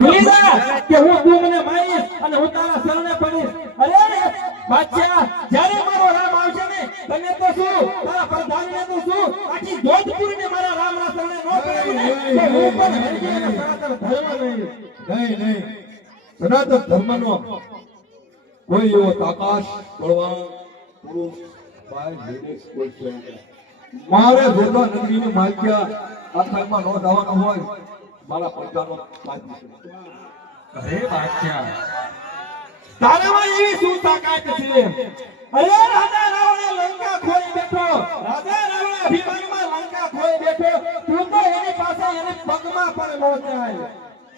કે હું તું મને મારીશ અને હું તારા શરણે પડીશ. અરે બાદશાહ જ્યારે મારો રામ આવશે ને તને તો શું તારા પ્રધાનને તો શું આખી જોધપુરને મારા રામના શરણે નો પડે ને? તો હું પણ હરજી સનાતન ધર્મ નહીં. નહીં સનાતન ધર્મનો કોઈ એવો તાકાશ બળવાન પુરુષ ભાઈ લેડીઝ કોઈ છે. મારે જોતા નગરીની માલક્યા આખામાં નો દાવાનો હોય. મારા છે અરે વાક્યા તારામાં એવી શું તાકાત છે? અરે રાજા રાવણે લંકા ખોઈ બેઠો. રાજા રાવણે અભિમાનમાં લંકા ખોઈ બેઠો. તું તો એની પાસે એને પગમાં પણ ન જાય.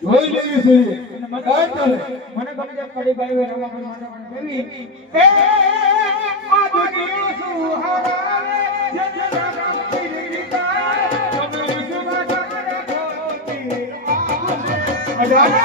જોઈ લેવી જોઈએ મને ગમે તેમ પડી ગઈ હોય પર મને દેવી એ આ દુનિયા સુહારાવે જન રામ પીરિતા તમે અડાડે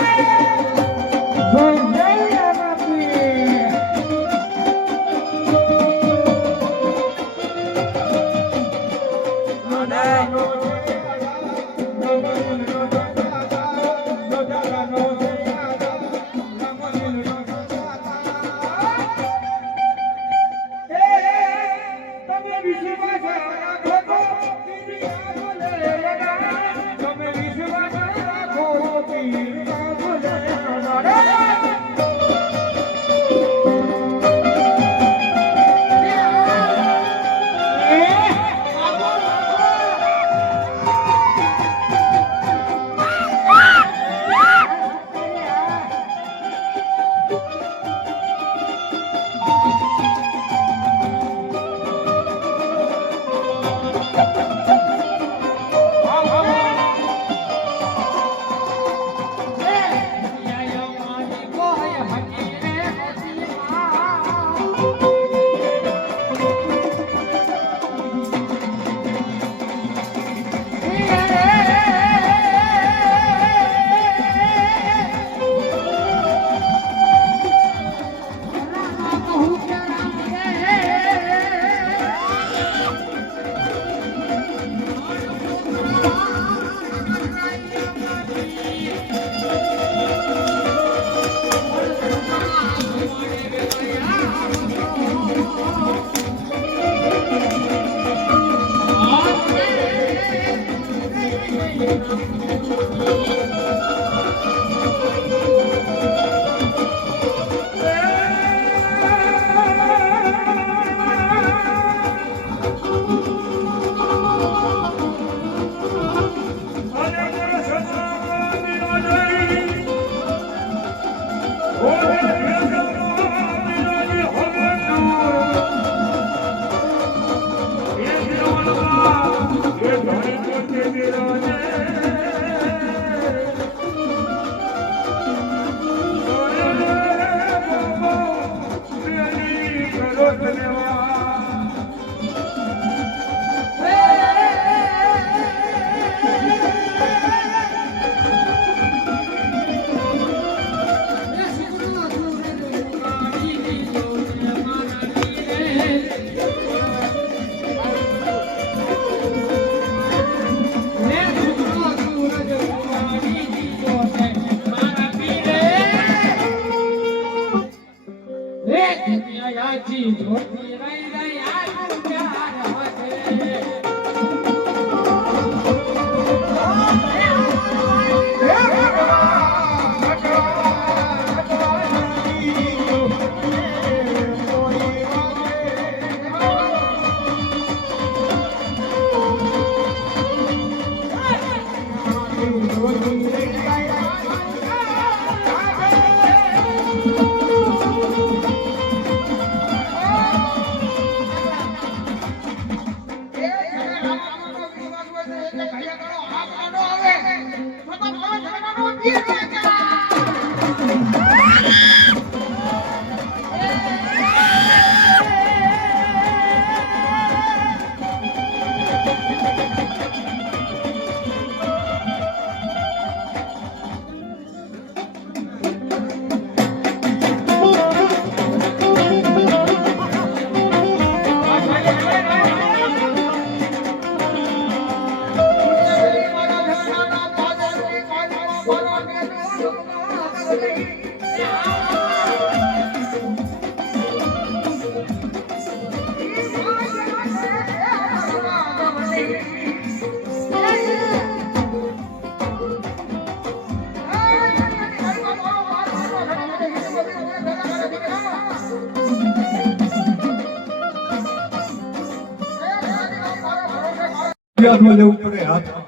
ફરિયાદમાં લેવું પડે હાથ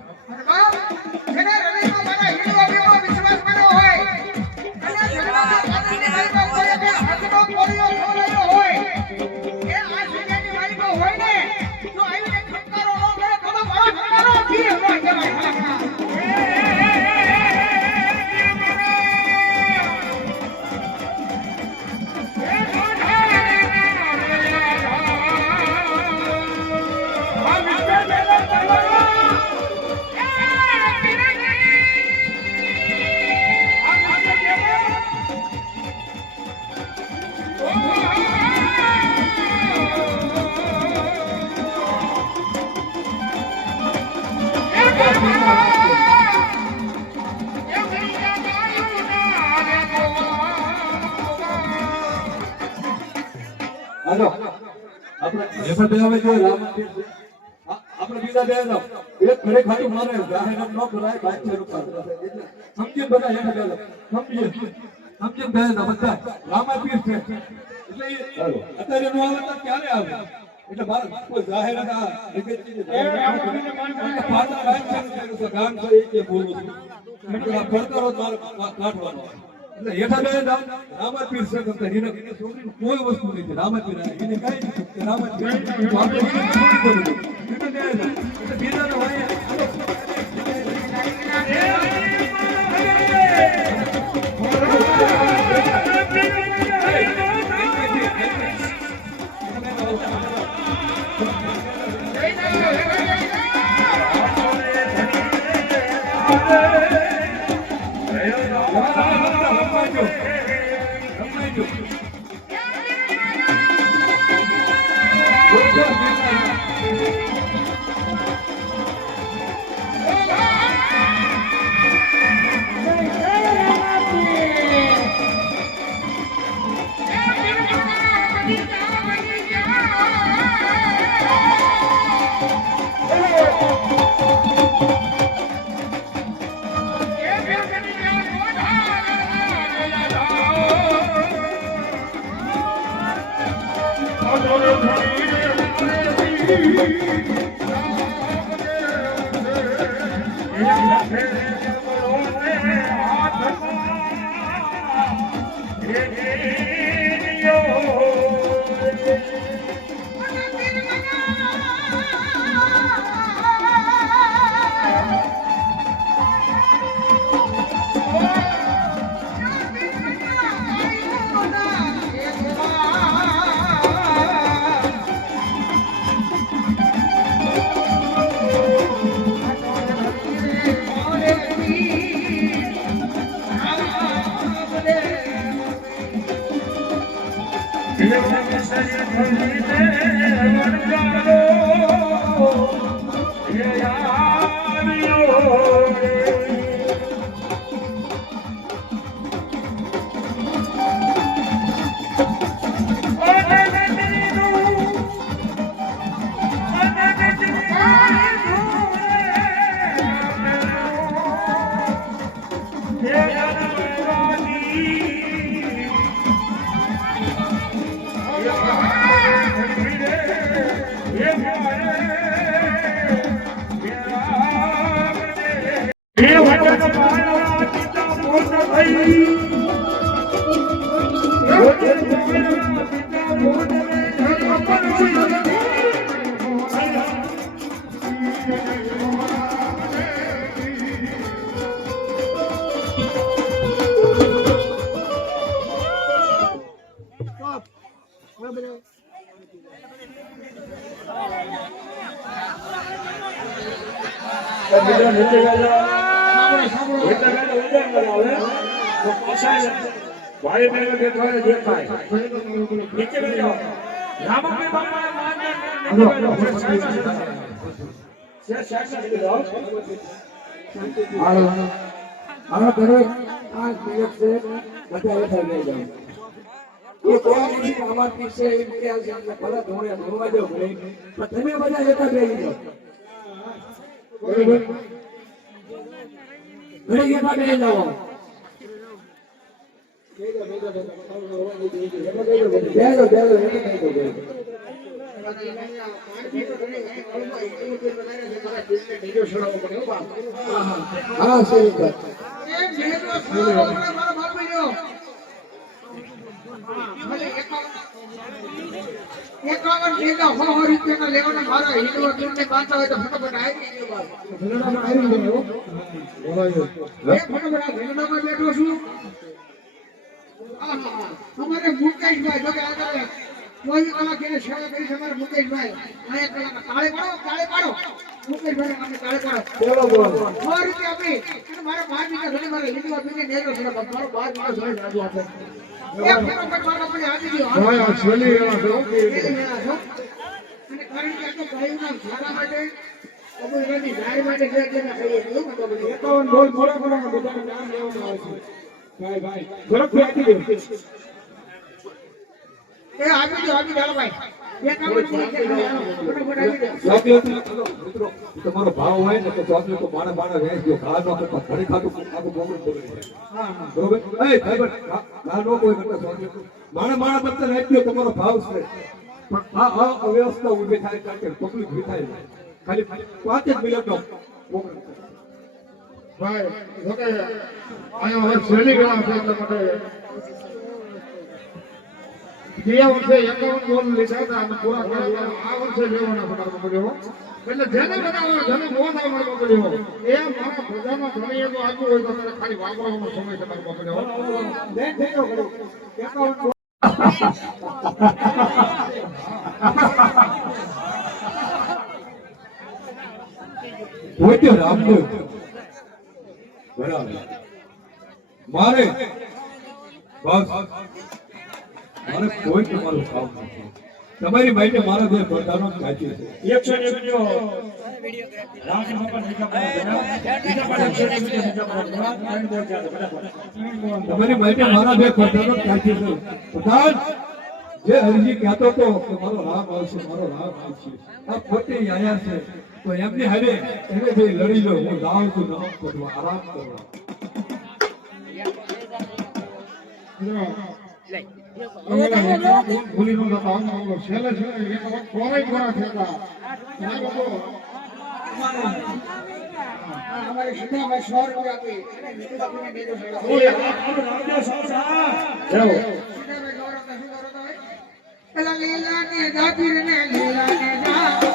એમાં બે જોઈએ છે. આપણે બીજા બે નામ. એક ઘરે ખાલી મારે જાહેરાત ન કરાય બાદશાહનું છે. એટલે સમજીને બધા એને બે નામ. સમજીએ બે નામ બધા રામા પીર છે એટલે અત્યારે નો આવે તો ક્યારે આવે એટલે મારે કોઈ કર્યું છે. ગામ છે એ બોલું છું એટલે આ પડકારો મારે કાઢવાનો એટલે હેઠા બે નામ રામાપીર છે કરતા એને કોઈ વસ્તુ નથી. રામાપીર રામાપીર. ભાઈ மனசானதோ દેખાય. નીચે બેઠો છે. દરેક બધા. હેઠળ લઈ જાય એ કોઈ નથી આમાં છે એમ કે એટલે ભલે ધોળે ધોવા દો ભલે. પણ તમે બધા હેઠળ લઈ જાઓ. બરોબર? ઘડી હેઠળ લઈ જાઓ. બેસો હા. એકાવન જેટલા સો સો રૂપિયાના લેવાના મારા હિન્દુઓ તમને બાંધતા હોય તો ફટાફટ આવી ગયો બેઠો છું. અમારે મુકેશભાઈ જો કે આગળ ચોવીસ કલાક એને સેવા કરી છે મારા મુકેશભાઈ. અહીંયા કલાક તાળે પાડો તાળે પાડો. મુકેશભાઈ અમે તાળે પાડો. બોલો બોલો. સો રૂપિયા આપી. અને મારા બાર વીઘા ધણી મારા હિન્દુ આપીને નેરો છે બાપ. મારો બાર વીઘા ધણી રાજુ આપે. આપણે આપી ભાઈ ભાઈ ઝડપથી આપી દો એ આપી દો, આપી દો, હાલો ભાઈ. એકાવન બોલ છે, હાલો, ચાલો, મિત્રો તમારો ભાવ હોય ને તો ચોકલેટ તો માણા માણા વેચજો ઘા નો કરતા ઘણી ખાતું આખું. હા, હા. બરોબર? એ ભાઈ ભાઈ ઘા- ઘા કોઈ કરતા ચોકલેટ માણા માણા કરતા વેચજો તમારો ભાવ છે. પણ આ આ અવ્યવસ્થા ઊભી થાય કારણ કે પબ્લિક ઊભી થાય ખાલી પાંચ જ મિલિયન નો ભાઈ ઓકે અહીંયા હવે છેલ્લી ગણા છે એટલા માટે ગયા વર્ષે એકાવન ગોલ લીધા હતા અને પૂરા કર્યા. આ વર્ષે લેવાના ફટાફટ કર્યો એટલે જેને બનાવ્યો જેને મોહન મળવો કર્યો એ મારા પ્રજાના ધણીએ તો આપ્યું હોય તો તારે ખાલી વાગવાનો સમય તમારે પકડ્યો પોતે રામદેવ બરાબર. મારે બસ. મારે કોઈ તમારું કામ નથી. તમારી માટે મારા બે પ્રધાનો સાચી છે. એકસો તમારી માટે મારા બે પ્રધાનો સાચી છે. પ્રધાન જે હરજી કહેતો હતો કે મારો રામ આવશે મારો રામ આવશે. આ પોતે આયા છે. તો એમની હારે એને જે લડી લો. હું જાઉં છું નામ કરવા આરામ કરવા લીલા ને જાપીર ને લીલા ને જા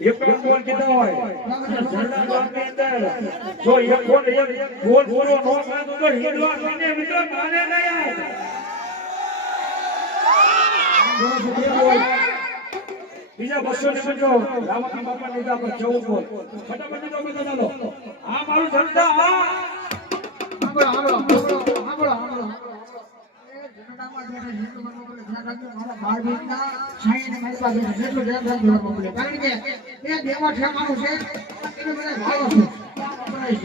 એક બોલ કીધા હોય? ઝરણા જો એક બોલ એક બોલ પૂરો ન ખાતો તો હિંદવા મહિને મિત્રો માને નહીં બીજા બસો ને સમજો રામાના બાપા લીધા પર ચૌદ બોલ. ફટાફટ તો બધા ચાલો આ મારું જનતા આ કારણ કે એ દેવા ઠેકાણું છે એને બધા ભાવ છે. વપરાય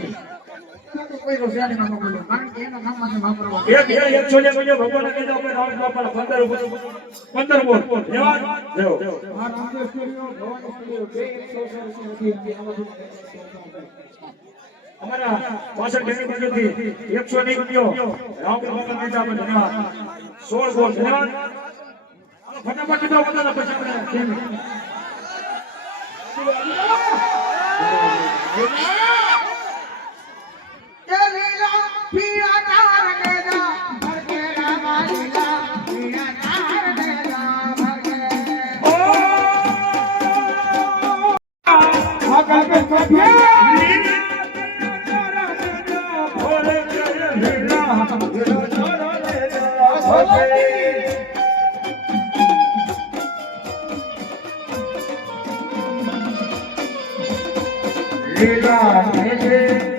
અમારા પાછળ ડેરી બાજુથી એકસો ની રૂપિયો રાવણ બાપા કહેતા આપણે ધન્યવાદ સોળ બોલ ધન્યવાદ હાલો, ફટાફટ કીધો બધા પછી આપણે એ લીલા પીળા